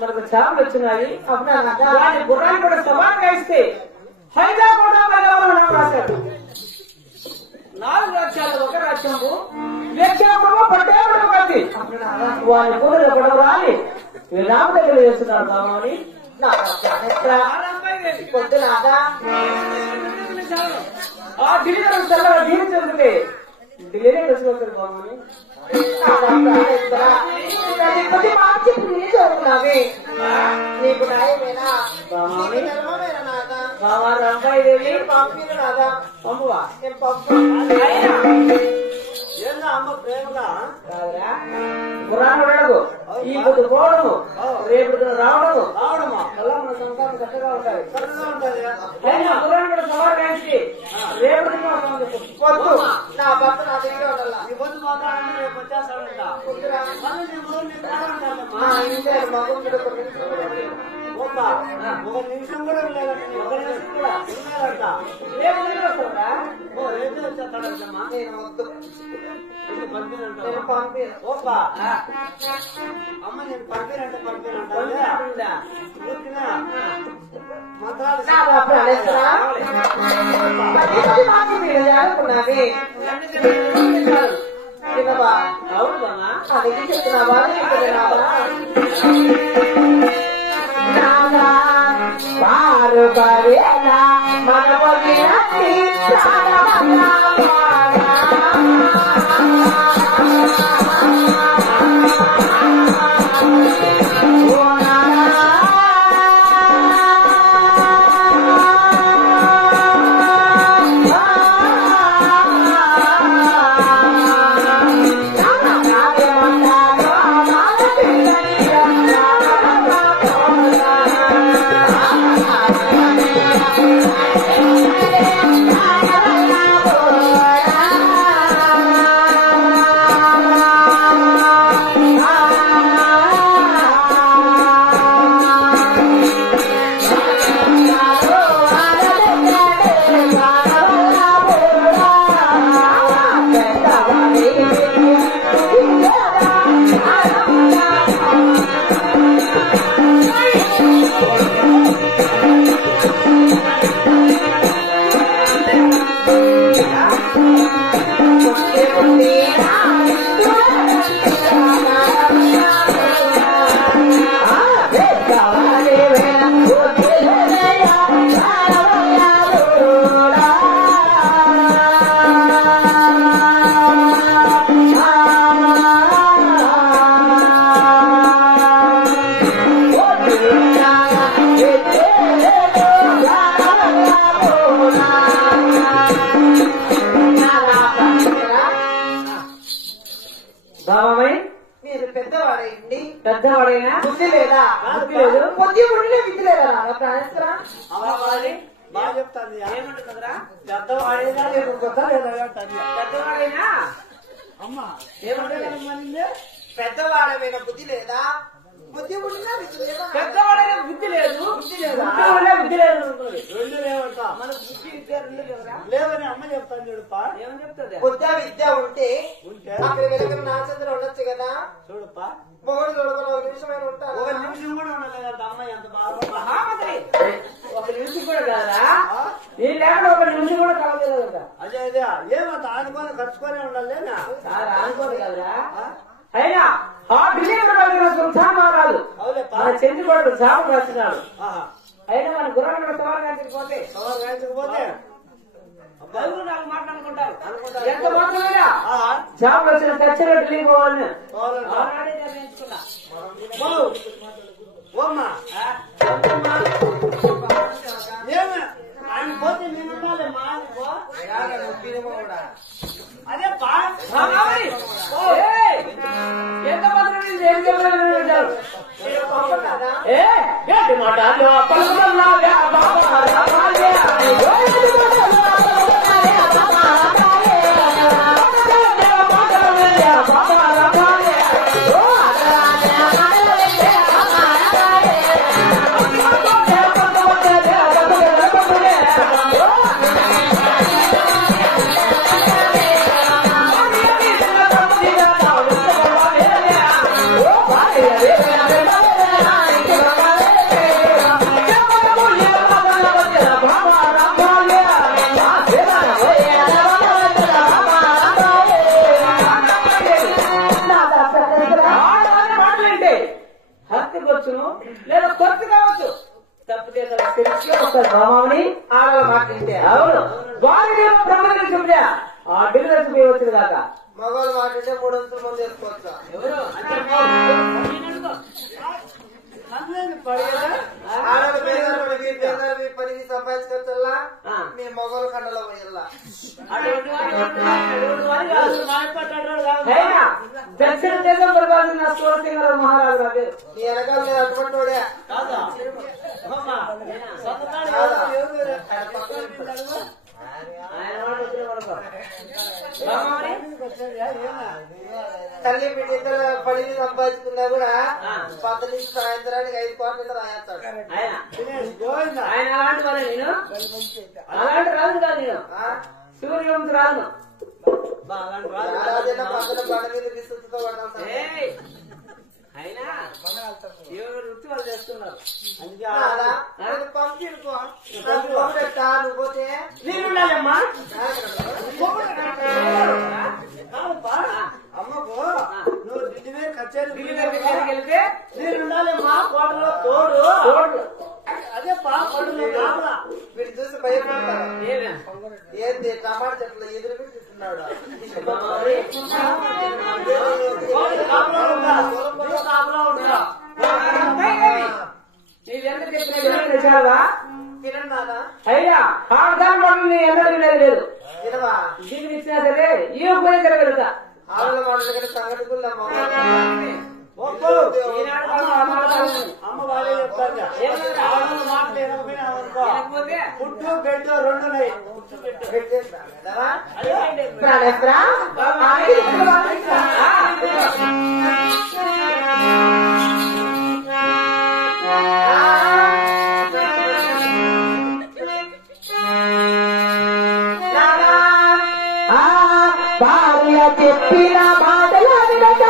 మనకు చేపలు వచ్చినాయి. వాటి గుర్రాన్ని కూడా సమానంగా ఇస్తే హైదరాబాద్ రాశాడు. 4 రాజ్యాలు ఒక రాజ్యము లేచినప్పుడు పట్టేవాడు కలిసి వారి కూరలు పడవరాలి రామ దగ్గర చేస్తున్నారు కావాలి. ఢిల్లీ చల్లగా ఢిల్లీ చదివితే ఢిల్లీనే తెలుసుకోవచ్చు బాగుంది. నీకు న్యాయమేనా? రంబాయి దేవి పంపిన రాదా? పంపువా నేను పంపు. ఏందా అమ్మ ప్రేమగా కాదురా గుర్రాన్ని వెళ్ళదు ఈ పొద్దు పోవడము రేపు రావడము రావడమా అలా మన సంసారం చక్కగా ఉంటాయి. చక్కగా ఉంటది. గుర్రాన్ని కూడా సవాలు వేసి రేపు వద్దు, నా భర్త నా దగ్గర ఉండాలా. ఈ పొద్దు మాట్లాడండి రేపు వచ్చేస్తాడంట. వద్దురా. మళ్ళీ నీ ఊరు నీ ప్రాణం మా ఇంట్లో మగంతుడు ఒక నిమిషం కూడా లేదు. ఒక నిమిషం కూడా లేదంట. ఒక నిమిషం కూడా ఉన్నాడంట. రేపు వస్తుందా ఓ రేపు వచ్చేస్తాడంటమ్మా. నేను వద్దు, పంపినంట నేను పంపిను. ఓపా అమ్మ నేను పంపినంట ఊరికినా మంత్రాలు నా బాబు అనేసరా? పది మాకు మీరు అనుకున్నది వినవా? అవునమ్మా అది చెప్తున్నావా? వారు బరేలా మన పెద్దవాడైనా బుద్ధి లేదా? బుద్ధి లేదు. బుద్ధి ఉండే విధి లేదా? ప్రాణేశ్వరా బాగా చెప్తాను ఏమంటుందిరా పెద్దవాడైనా నేను కొత్త లేదా పెద్దవాడైనా అమ్మ ఏమంటుంది పెద్దవాడమైన బుద్ధి లేదా? బుద్ధి ఉండినా విధి లేదా? పెద్దవాడైనా బుద్ధి లేదు బుద్ధి లేదా? బుద్ధి లేదు అనుకోండి. రెండు లేవంట మనకు బుద్ధి విద్య రెండు లేవురా లేవని అమ్మ చెప్తాను చూడుపా ఏమని చెప్తుంది బుద్ధ విద్య ఉంటే ఉంటే అక్కడ వెనక నాచంద్ర ఉండొచ్చు కదా. చూడుపా మొగుడు చూడకుండా ఒక నిమిషమైన ఉంటాను. ఒక నిమిషం కూడా ఉండలేదంట అమ్మ ఎంత బాగా మహామంత్రి ఒక నిమిషం కూడా కాదా ఈ లేకుండా ఒక నిమిషం కూడా కలగలేదు కదా అదే అదే ఏమంత ఆనుకొని ఖర్చుకొనే ఉండాలేనా సార్ అనుకోదు కదరా అయినా ఆ ఢిల్లీ సంస్థానాలు అవులేపా మన చెంది కూడా జాబు రాస్తున్నాడు ఆహా అయినా మన గుర్రం సవాల్ కాకపోతే సవాల్ రాయించకపోతే నలుగురు నాకు మాట్లాడుకుంటారు అనుకుంటారు. ఎంత మాత్రమేనా ఆహా జాబ్ వచ్చిన ఖచ్చితంగా ఢిల్లీ పోవాలని పోవాలంట. ఆనాడే నిర్ణయించుకున్నా పోలు. ఓమ్మా ఏమి ఆయన పోతే నేను ఉండాలేమ్మా అనుకో అదే బా ఎంత మాత్రం ఏం చెప్పారు ఏంటి మాట హత్యకొచ్చును లేదా కొత్త కావచ్చు. తప్పితే తెలిసి వస్తారు మామని ఆడలు మాట్లాడితే అవును వారి బ్రహ్మని చెప్తే ఆ డిగ్రీ పోయి వచ్చింది కాక మగవాళ్ళు మాట్లాడితే 300 మంది వేసుకోవచ్చా? ఎవరు ఆడలు పేదలు పనికి సంపాదించుకోవచ్చల్లా మీ మగవాళ్ళు కండలో పోయల్లా. దక్షిణ దేశం పరిపాలన సూరసింగర మహారాజు రాజు నీ వెనకాల నేను అటువంటి తల్లి బిడ్డ ఇద్దరు పడిని సంపాదించుకున్నా కూడా 10 నుంచి సాయంత్రానికి 5 కోట్ల రాయేస్తాడు ఆయన అలాంటి వాళ్ళ నేను అలాంటి రాదు కాదు నేను సూర్యవంతు రాను రాజన్న పక్కన బండ మీద విస్తృతితో పడతాం. అయినా ఎవరు వృత్తి వాళ్ళు చేస్తున్నారు. నువ్వు పోతే నేనుండాలమ్మా అమ్మకు నువ్వు ఢిల్లీ మీద కచేరీ వెళ్తే నేనుండాలమ్మా కోటలో తోడు అదే వీడు చూసి భయపడతారు. ఏంది టమాటా చెట్లు ఎదురు పెట్టున్నాడు తినడా అయ్యా ఆడదాని పనులు ఎన్నడూ లేదు తినవా దీనికి ఇచ్చినా సరే ఈ కూడా తిరగలుగుతా ఆడల మాటలు కానీ సంగతి అమ్మ వాళ్ళే చెప్తారు పుట్టు బెడ్ 2 ఉన్నాయి. భార్య చెప్పిన మాటల వినక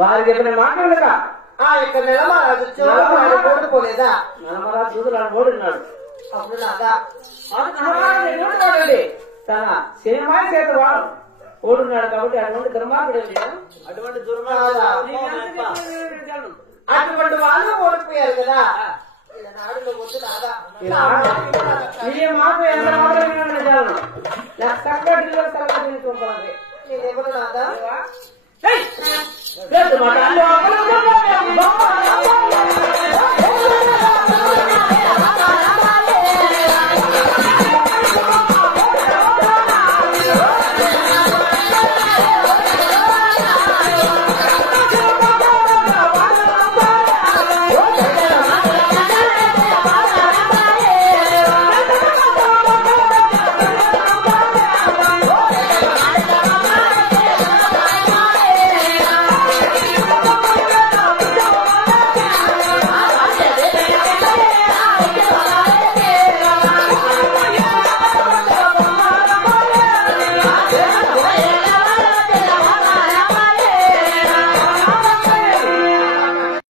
వారు చెప్పిన మాట్లాడక ఆ యొక్క నెలమరాజు ఓడిపోలేదా? నలమరాజు చూడు ఓడినాడు. అప్పుడు నాదా చూడండి తన సినిమా చేత వాడు ఓడున్నాడు కాబట్టి అటువంటి దుర్మార్గుడు అటువంటి అటువంటి వాళ్ళు ఓడిపోయారు కదా. నాడులో వద్దు నాదా ఈ మాట ఎంత మాత్రం నాకు చక్కటి తరగతి నేనెవరు నాదా మాట